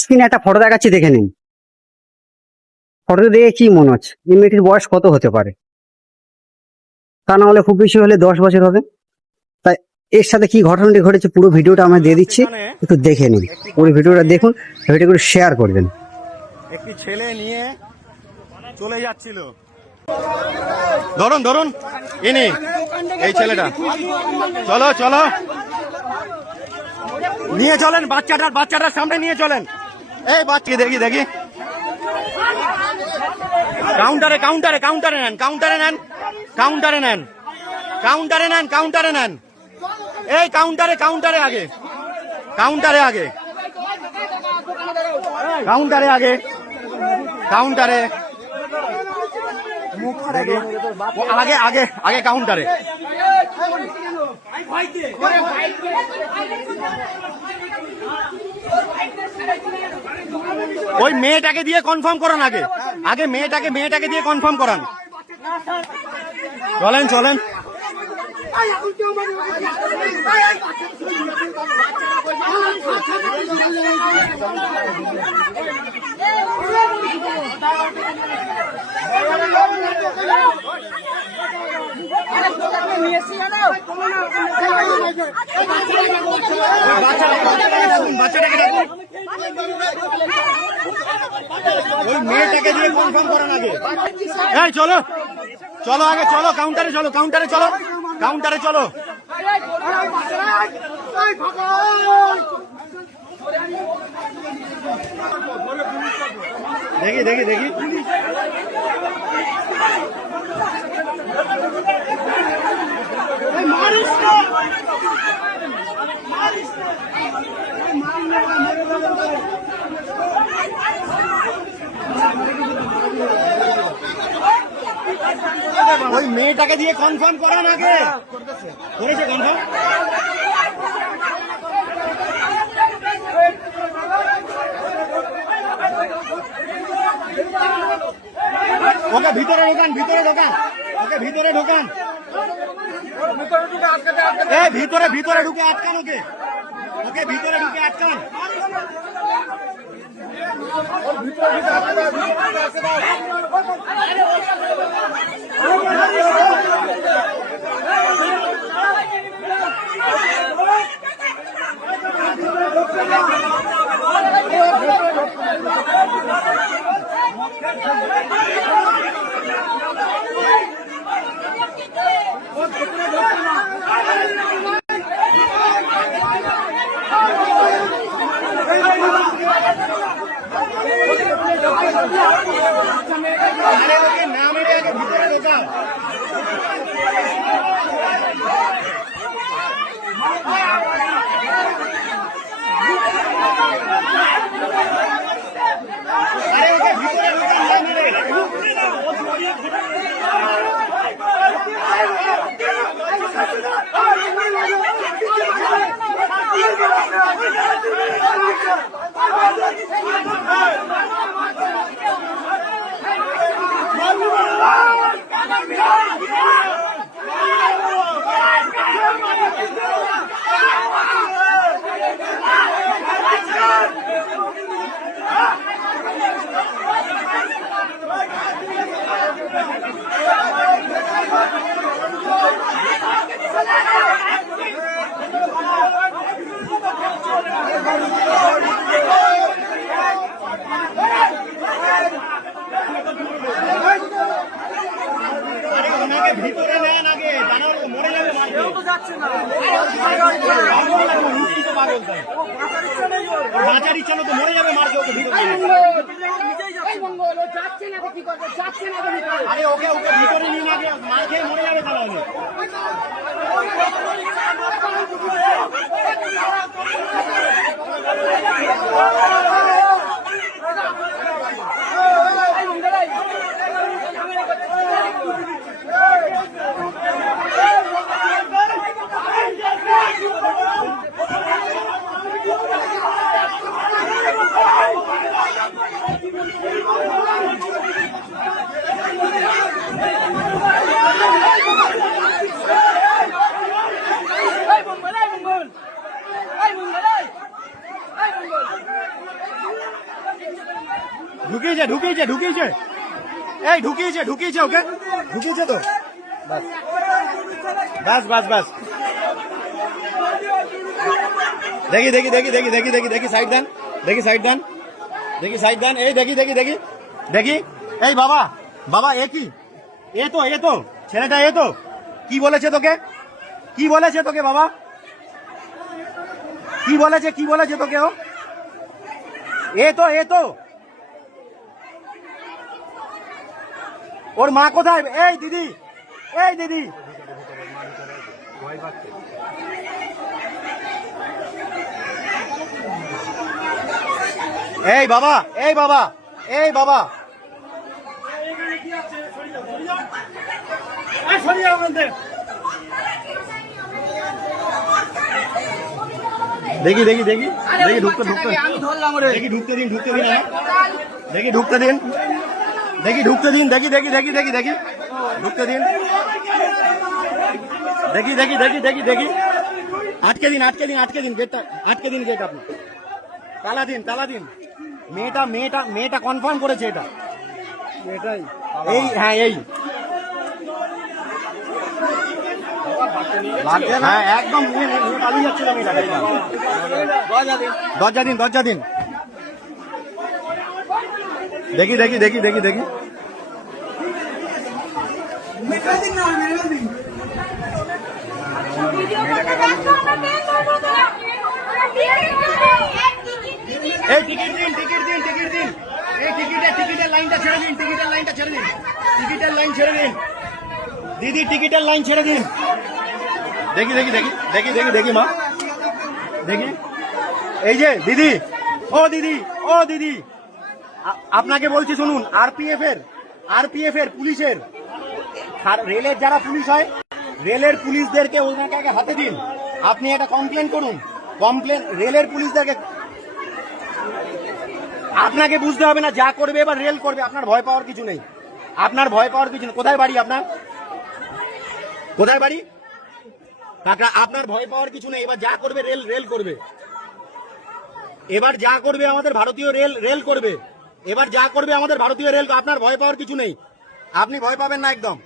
স্ক্রিনে একটা ফটো দেখাচ্ছি, দেখে নিন। ফটো দেখে কি মনে হচ্ছে এই মেয়েটির বয়স কত হতে পারে? তা না হলে খুব বেশি হলে 10 বছর হবে। তাই এর সাথে কি ঘটনাটি ঘটেছে পুরো ভিডিওটা আমরা দিয়ে দিচ্ছি, একটু দেখে নিন। পুরো ভিডিওটা দেখুন, ভিডিও করে শেয়ার করবেন। একটি ছেলে নিয়ে চলে যাচ্ছিল। ধরুন ধরুন, ইনি এই ছেলেটা। চলো চলো, নিয়ে চলেন বাচ্চাটার সামনে নিয়ে চলেন। এই বাচ্চা দেখি দেখি, কাউন্টারে কাউন্টারে কাউন্টারে নেন, কাউন্টারে নেন, কাউন্টারে নেন, কাউন্টারে নেন, কাউন্টারে নেন। এই কাউন্টারে, কাউন্টারে আগে, কাউন্টারে আগে, কাউন্টারে আগে, কাউন্টারে আগে আগে আগে কাউন্টারে। ওই মেয়েটাকে দিয়ে কনফার্ম করান আগে, আগে মেয়েটাকে দিয়ে কনফার্ম করান। চলেন চলেন, ওই মেয়েটাকে দিয়ে কনফার্ম করান আগে। এই চলো চলো আগে চলো, কাউন্টারে চলো, কাউন্টারে চলো, কাউন্টারে চলো। দেখি দেখি দেখি, ওই মেয়েটাকে দিয়ে কনফার্ম করান আগে। করেছে কনফার্ম? ওকে ভিতরে ঢোকান, ভিতরে ঢোকান, ওকে ভিতরে ঢোকান, ভিতরে ভিতরে ঢুকে আটকান ওকে, ওকে ভিতরে ঢুকে আটকান। ভিতরে নেন আগে, মরে যাবে, বাঁচার ইচ্ছা তো মরে যাবে, মারকে ওকে ভিতরে। আরে ওকে ওকে ভিতরে নিয়ে আগে, মার খেয়ে মরে যাবে তাহলে। ঢুকিয়েছে ঢুকিয়েছে ঢুকিয়েছে এই ঢুকিয়েছে ঢুকিয়েছে ওকে ঢুকিয়েছে তো বাস বাস বাস বাস দেখি দেখি দেখি দেখি দেখি দেখি দেখি সাইড দেন দেখি সাইড দেন দেখি সাইড দেন এই দেখি দেখি দেখি দেখি এই বাবা বাবা এ কি এ তো ছেলেটা এ তো কি বলেছে তোকে কি বলেছে তোকে বাবা কি বলেছে তোকে ও এ তো ওর মা কোথায় এই দিদি এই বাবা এই বাবা এই বাবা দেখি দেখি দেখি দেখি ঢুকতে দেখি ঢুকতে দিন দেখি ঢুকতে দিন দেখি ঢুকতে দিন দেখি দেখি দেখি দেখি দেখি ঢুকতে দিন দেখি দেখি দেখি দেখি দেখি আটকে দিন গেটটা আটকে দিন গেট আপনি তালা দিন মেয়েটা কনফার্ম করেছে এটা এই হ্যাঁ এই হ্যাঁ একদম পালিয়ে যাচ্ছিল মেয়েটা দরজা দিন দেখি দেখি দেখি দেখি দেখি এই টিকিট দিন এই টিকিটের লাইনটা ছেড়ে দিন টিকিটের লাইন ছেড়ে দিন দিদি টিকিটের লাইন ছেড়ে দিন দেখি দেখি দেখি দেখি দেখি দেখি মা দেখি এই যে দিদি ও দিদি আপনাকে বলছি শুনুন আরপিএফ এর পুলিশের রেলের যারা পুলিশ হয় রেলের পুলিশদেরকে ওনাকে হাতে দিন আপনি একটা কমপ্লেন করুন রেলের পুলিশদেরকে আপনাকে বুঝতে হবে না যা করবে এবার রেল করবে আপনার ভয় পাওয়ার কিছু নেই কোথায় বাড়ি আপনার কোথায় বাড়ি কাকা আপনার ভয় পাওয়ার কিছু নেই এবার যা করবে রেল করবে এবার যা করবে আমাদের ভারতীয় রেল করবে এবার যা করবে আমাদের ভারতীয় রেল আপনার ভয় পাওয়ার কিছু নেই আপনি ভয় পাবেন না একদম